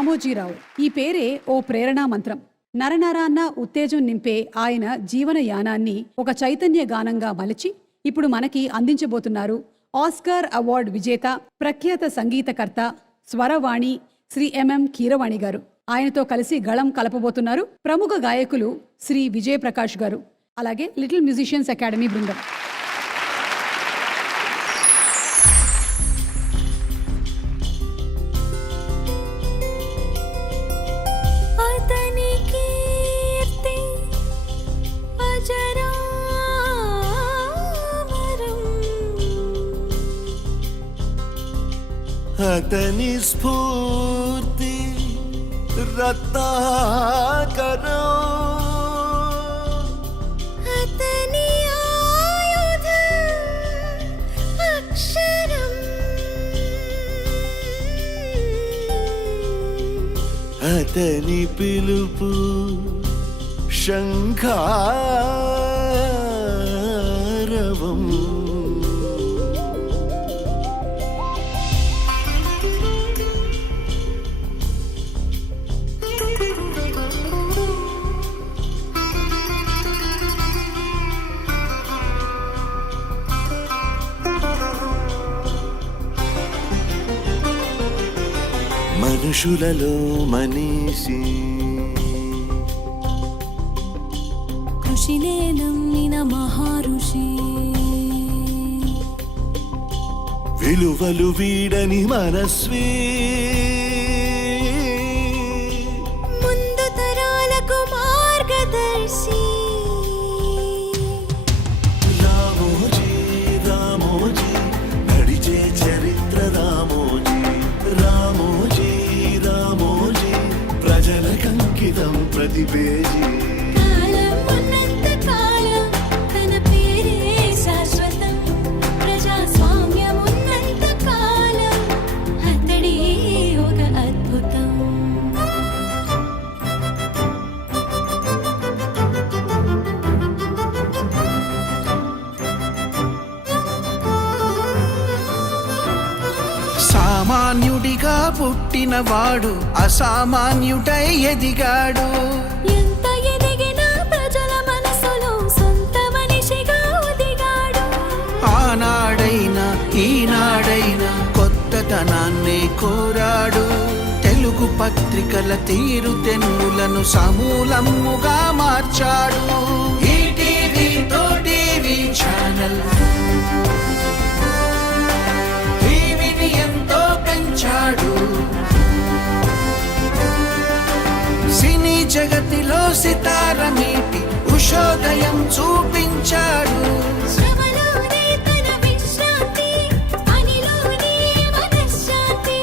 రామోజీరావు. ఈ పేరే ఓ ప్రేరణా మంత్రం. నరనరాన్న ఉత్తేజం నింపే ఆయన జీవన యానాన్ని ఒక చైతన్య గానంగా మలచి ఇప్పుడు మనకి అందించబోతున్నారు ఆస్కార్ అవార్డు విజేత, ప్రఖ్యాత సంగీతకర్త, స్వరవాణి శ్రీ ఎంఎం కీరవాణి గారు. ఆయనతో కలిసి గళం కలపబోతున్నారు ప్రముఖ గాయకులు శ్రీ విజయప్రకాష్ గారు, అలాగే లిటిల్ మ్యూజిషియన్స్ అకాడమీ బృందం. అతని స్ఫూర్తి రత్నాకరం, అతని ఆయుధం అక్షరం, అతని పిలుపు శంఖారవం. మనుషులలో మనీషి, కృషినే నమ్మిన మహర్షి, విలువలు వీడని మనస్వి, ముందు తరాలకు మార్గదర్శి. రామోజీ రామోజీ నడిచే చరిత్ర రామోజీ, రామోజీ రామోజీ ప్రజలకంకితం ప్రతి పేజీ. కాలం ఉన్నంత కాలం తన పేరే శాశ్వతం, ప్రజాస్వామ్యం ఉన్నంత కాలం అతడే ఒక అద్భుతం. సామాన్యుడిగా పుట్టినవాడు అసామాన్యుడై ఎదిగాడు. ఎంత ఎదిగినా ప్రజల మనసులో సొంత మనిషిగా ఒదిగాడు. ఆనాడైనా ఈనాడైనా కొత్తతనాన్నే కోరాడు. తెలుగు పత్రికల తీరుతెన్నులను సమూలముగా మార్చాడు. ఈటీవీతో టీవీ ఛానల్ ఎంతో పెంచాడు. సినీ జగతిలో సితారమీటి ఉషోదయం చూపించాడు. శ్రమలోనే తన విశ్రాంతి, పనిలోనే మనశ్శాంతి.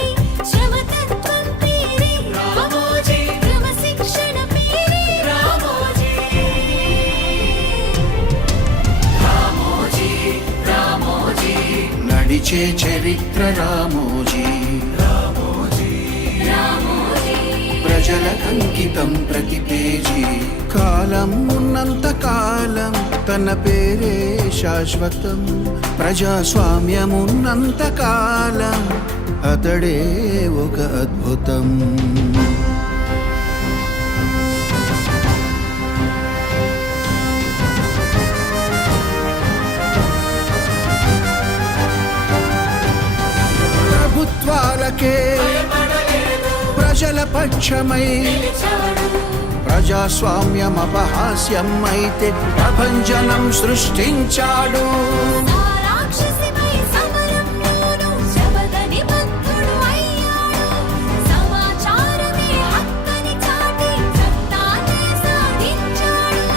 శ్రమతత్వం పేరే రామోజీ, క్రమశిక్షణ పేరే రామోజీ. రామోజీ రామోజీ నడిచే చరిత్ర రామోజీ, రామోజీ రామోజీ ప్రజలకంకితం ప్రతి పేజీ. కాలం ఉన్నంత కాలం తన పేరే శాశ్వతం, ప్రజాస్వామ్యం ఉన్నంత కాలం అతడే ఒక అద్భుతం. ప్రభుత్వాలకే ప్రజల పక్షమై, ప్రజాస్వామ్యం అపహాస్యం అయితే ప్రభంజనం సృష్టించాడు. రాక్షసిపై సమరంలోనూ శబదని భక్తుడు అయ్యాడు. సమాచారమే హక్కని చాటి చట్టాన్ని సాధించాడు.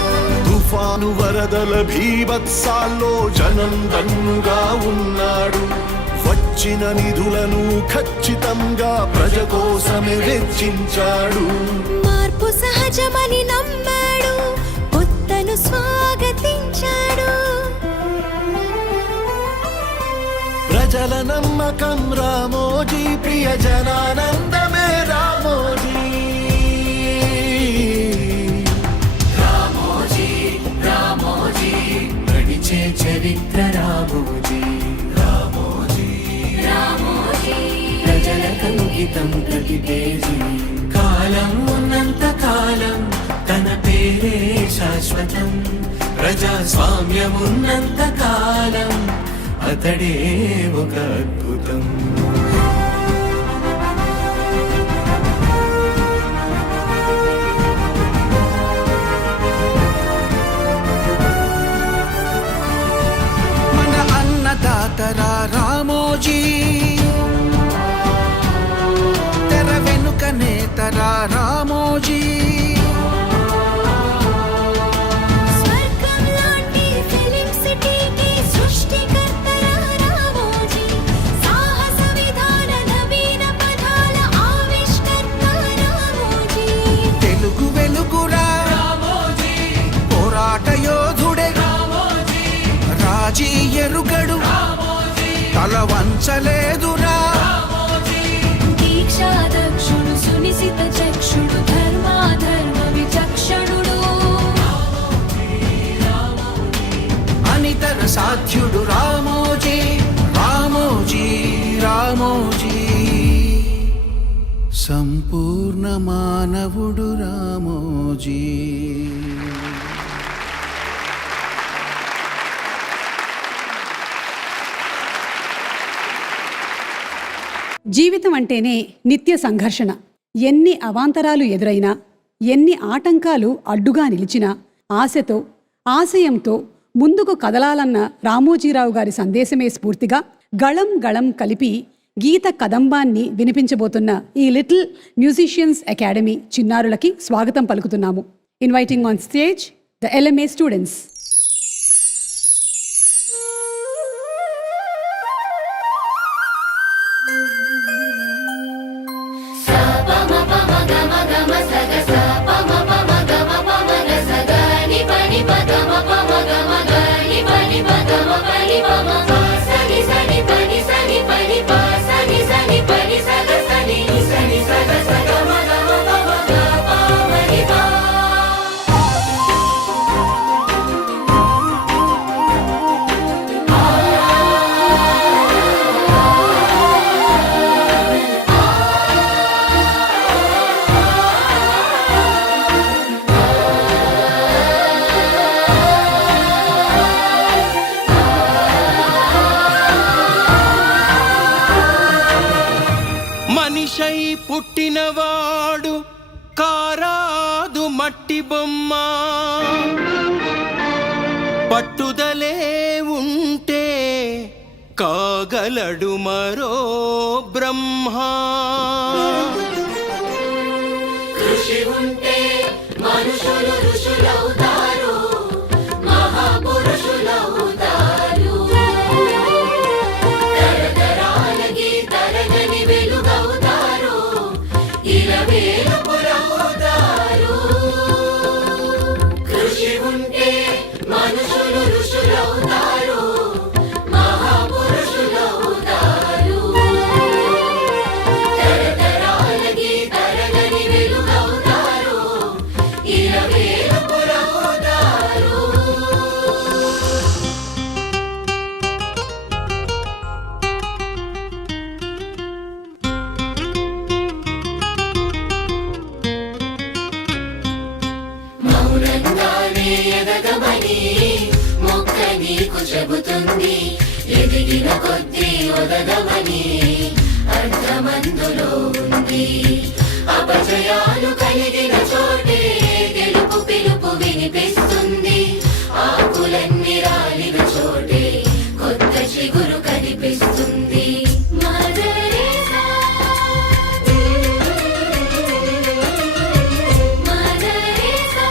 తుఫాను వరదల భీభత్సాల్లో జనం దన్నుగా ఉన్నాడు. వచ్చిన నిధులను ఖచ్చితంగా ప్రజ కోసమే వెచ్చించాడు. మార్పు సహజమని నమ్మాడు, కొత్తను స్వాగతించాడు. ప్రజల నమ్మకం రామోజీ, ప్రియ జనానందమే రామోజీ. రామోజీ రామోజీ నడిచే చరిత్ర రామోజీ, రామోజీ రామోజీ ప్రజల కంకితం ప్రతి పేజీ కాలం ఉన్నంత కాలం తన పేరే శాశ్వతం ప్రజాస్వామ్యం ఉన్నంత కాలం అతడే ఒక అద్భుతం మన అన్నదాతరా రామోజీ తెర వెనుక నేతరా రామోజీ స్వర్గం లాంటి ఫిలిం సిటీకి సృష్టికర్తరా రామోజీ సాహస విధాన నవీన పదాల ఆవిష్కర్త రామోజీ తెలుగు వెలుగురా రామోజీ పోరాట యోధుడే రామోజీ రాజీ ఎరుగడు రామోజీ తల వంచలేదురా దీక్షాదక్షుడు సునిశిత చక్షుడు ధర్మాధర్మ విచక్షణుడు అనితర సాధ్యుడు రామోజీ రామోజీ రామోజీ సంపూర్ణ మానవుడు రామోజీ జీవితం అంటేనే నిత్య సంఘర్షణ. ఎన్ని అవాంతరాలు ఎదురైనా, ఎన్ని ఆటంకాలు అడ్డుగా నిలిచినా, ఆశతో ఆశయంతో ముందుకు కదలాలన్న రామోజీరావు గారి సందేశమే స్ఫూర్తిగా గళం గళం కలిపి గీత కదంబాన్ని వినిపించబోతున్న ఈ లిటిల్ మ్యూజిషియన్స్ అకాడమీ చిన్నారులకి స్వాగతం పలుకుతున్నాము. Inviting on stage the LMA students. మనిషై పుట్టినవాడు కారాదు మట్టి బొమ్మ పట్టుదలే ఉంటే కాగలడు మరో బ్రహ్మ కృషి ఉంటే మనుషులు ఋషులవుతారు మహాపురుషులవుతారు తరతరాలకి తరగని వెలుగవుతారు ఇలవేలుపులవుతారు కృషి ఉంటే మనుషులు ఋషులవుతారు మహాపురుషులవుతారు తరతరాలకి తరగని వెలుగవుతారు ఇలవేలుపులవుతారు మౌనంగానే ఎదగమని మొక్క నీకు చెబుతుంది ఎదిగిన కొద్దీ ఒదగమని అర్థమందులో ఉంది అపజయాలు కలిగిన చోటే గెలుపు పిలుపు వినిపిస్తుంది ఆకులన్నీ రాలిన చోటే కొత్త చిగురు కనిపిస్తుంది మదరేసా మదరేసా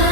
ఆ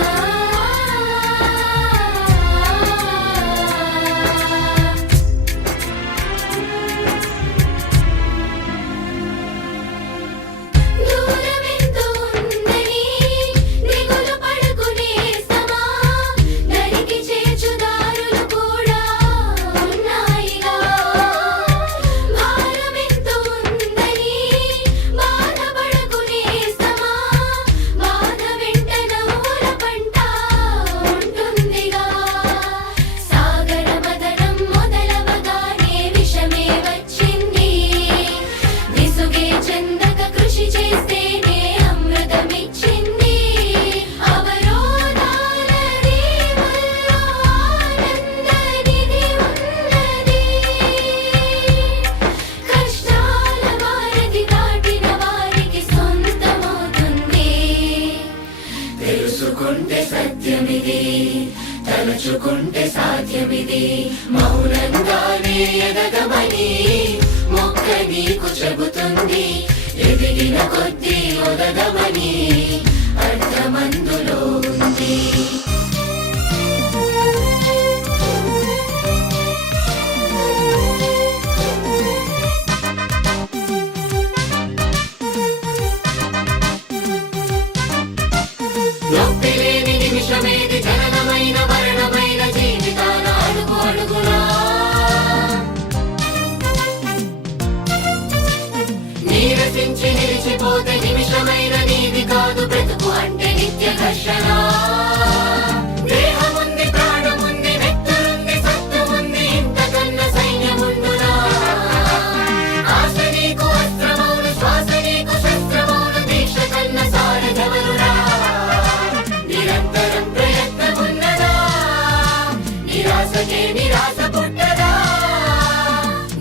తలుచుకుంటే సాధ్యమిది మౌనంగానే ఎదగమని మొక్క నీకు చెబుతుంది ఎదిగిన కొద్దీ ఒదగమని అర్థమందులో ఉంది నొప్పిలేని నిమిషమేది జననమైన మరణమైన జీవితాల అడుగు అడుగునా నీరసించి నిలిచిపోతే నిమిషమైన నీది కాదు బ్రతుకు అంటే నిత్య ఘర్షణ దేహముంది ప్రాణముంది నెత్తరుంది సత్తుముంది ఇంతకన్నా సైన్యముండునా ఆశ నీకు అస్త్రమౌను శ్వాస నీకు శస్త్రమౌను దీక్ష కన్న సారథవరురా నిరంతరం ప్రయత్నమున్నదా నిరాశకే నిరాశ పుట్టదా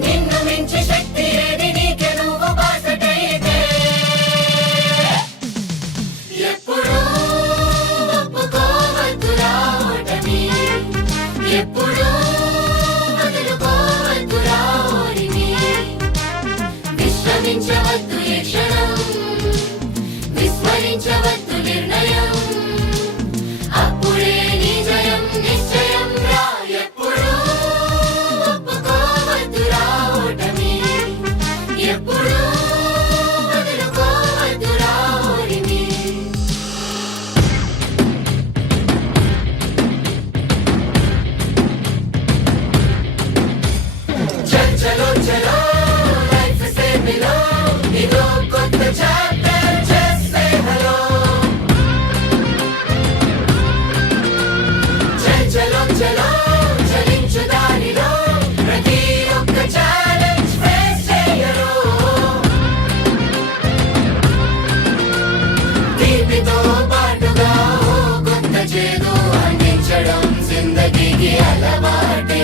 నిన్ను మించి శక్తి ఏది నీకే నువ్వు బాసటైతే ఎప్పుడూ ఒప్పుకోవద్దురా ఓటమి ఎప్పుడూ వదులుకోవద్దురా ఓరిమి విశ్రమించవద్దు ఏ క్షణం విస్మరించవద్దు నిర్ణయం అప్పుడే నీ జయం నిశ్చయం రా ఎప్పుడూ ఒప్పుకోవద్దురా ఓటమి ఎప్పుడూ వదులుకోవద్దురా ఓరిమి చల్ చలో చలో లైఫ్ సే మిలో ఇదో కొత్త చాప్టర్ జస్ట్ సే హలో చల్ చలో చలో చలించు దారిలో ప్రతి ఒక్క ఛాలెంజ్ ఫేస్ చేయరు తీపితో పాటుగా ఓ కొత్త చేదు అందించడం జిందగీకి అలవాటే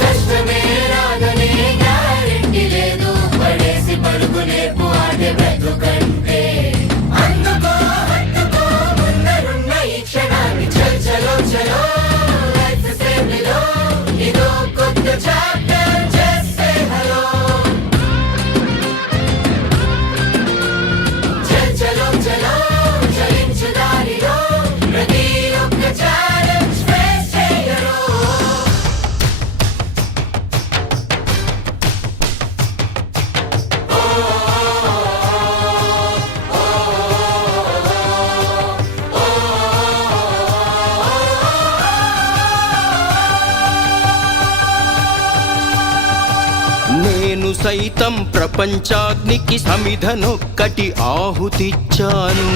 కష్టమే రాదనే గ్యారెంటీ లేదు పడేసి పడుకు నేర్పు ఆడే బ్రతుకంటే అందుకో హత్తుకో ముందరున్న ఈ క్షణాన్ని చల్ చలో చలో లైఫ్ సే మిలో ఇదో కొత్త చాప్టర్ జస్ట్ సే హలో చల్ చలో చలో చలించు దారిలో ప్రతి ఒక్క ఛాలెంజ్ ఫేస్ చేయరు నేను సైతం ప్రపంచాగ్నికి సమిధనొక్కటి ఆహుతిచ్చాను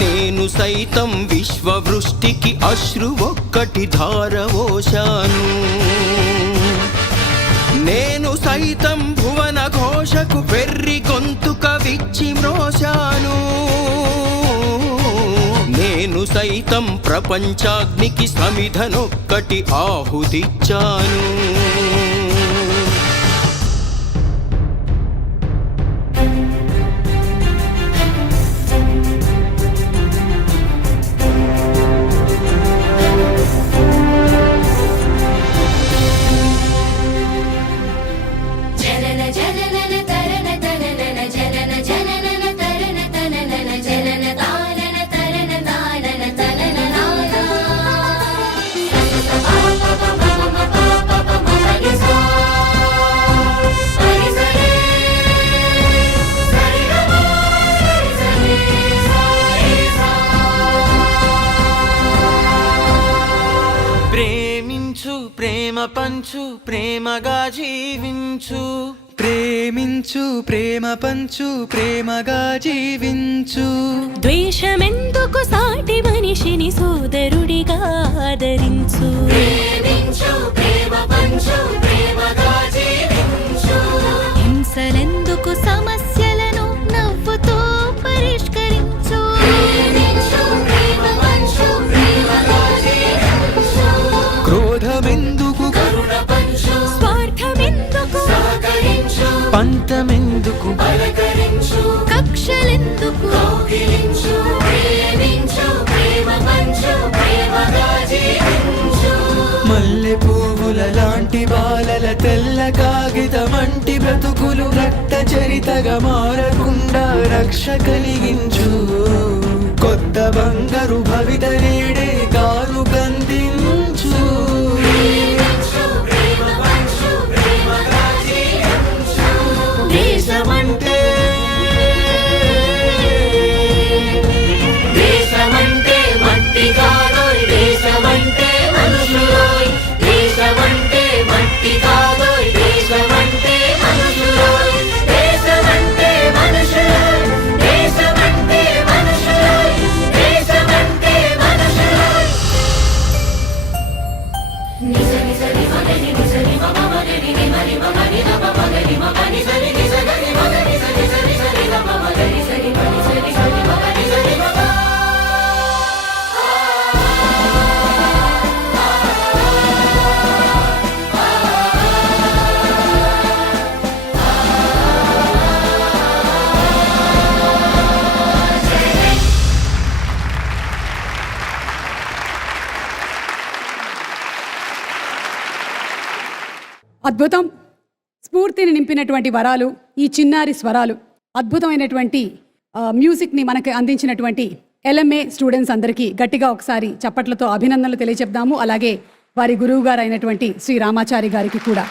నేను సైతం విశ్వవృష్టికి అశ్రు ఒక్కటి ధారవోశాను నేను సైతం భువన ఘోషకు పెర్రి గొంతుక విచ్చి మ్రోశాను నేను సైతం ప్రపంచాగ్నికి సమిధనొక్కటి ఆహుతిచ్చాను జనన జనన తరన తనన జనన జనన తరన తనన జనన తానన తరన తానన తనన నానా ప్రేమించు ప్రేమ పంచు ప్రేమగా జీవించు ప్రేమించు ప్రేమ పంచు ప్రేమగా జీవించు ద్వేషమెందుకు సాటి మనిషిని సోదరుడిగా ఆదరించు ప్రేమించు ప్రేమ పంచు ప్రేమగా జీవించు హింసలెందుకు సమస్యలను నవ్వుతో పరిష్కరించు ప్రేమించు ప్రేమ పంచు ప్రేమగా జీవించు క్రోధమెందుకు కరుణ పంచు స్వార్థమెందుకు సహకరించు పంతమెందుకు పలకరించు కక్షలెందుకు కౌగిలించు ప్రేమించు ప్రేమ పంచు ప్రేమ పాలలాంటి బాలల తెల్ల కాగితమంటి బ్రతుకులు రక్త చరితగా మారకుండా రక్ష కలిగించు కొత్త బంగారు భవిత నేడే కారు కందించు దేశమంటే దేశమంటే మట్టి కాదోయ్ దేశమంటే మనుషులోయ్ దేశమంటే మట్టి కాదోయ్ దేశమంటే మనుషులోయ్ దేశమంటే మనుషులోయ్ దేశమంటే మనుషులోయ్ దేశమంటే మనుషులోయ్ నిజ నిజ ని మగని నిజ ని మమ మగని ని మరి మగని నమ మగని మగని సరి నిజ గని మగని సరి సరి సరి నమ మగని సరి మని సరి సరి మగని సరి మమ అద్భుతం. స్ఫూర్తిని నింపినటువంటి వరాలు, ఈ చిన్నారి స్వరాలు, అద్భుతమైనటువంటి మ్యూజిక్ని మనకు అందించినటువంటి LMA స్టూడెంట్స్ అందరికీ గట్టిగా ఒకసారి చప్పట్లతో అభినందనలు తెలియజెప్దాము. అలాగే వారి గురువు గారు అయినటువంటి శ్రీ రామాచారి గారికి కూడా.